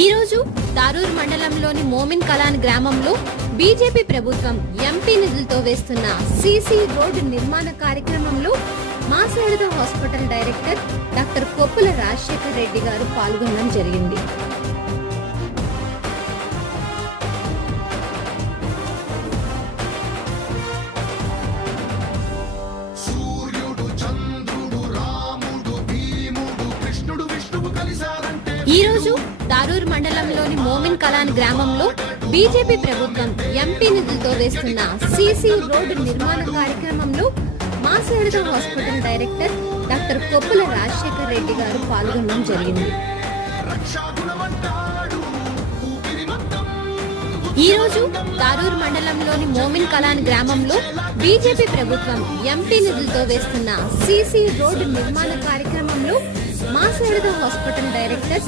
ఈ రోజు దారూర్ మండలంలోని మోమిన్ కలాన్ గ్రామంలో బీజేపీ ప్రభుత్వం ఎంపీ నిధులతో వేస్తున్న సీసీ రోడ్డు నిర్మాణ కార్యక్రమంలో మాసేడుద hospital director doctor Koppula Rajasekhar Reddy గారు పాల్గొనడం జరిగింది. ఈ రోజు దారూర్ మండలంలోని మోమిన్ కలాన్ గ్రామంలో బీజేపీ ప్రభుత్వం ఎంపీ నిధులతో వేస్తున్న సీసీ రోడ్డు నిర్మాణ కార్యక్రమంలో మాసేడుద hospital director doctor Koppula Rajasekhar Reddy గారు పాల్గొనడం జరిగింది. ఈ రోజు దారూర్ మండలంలోని మోమిన్ కలాన్ గ్రామంలో బీజేపీ ప్రభుత్వం ఎంపీ నిధులతో వేస్తున్న సీసీ రోడ్డు నిర్మాణ కార్యక్రమంలో మాసేడుద హాస్పిటల్ డైరెక్టర్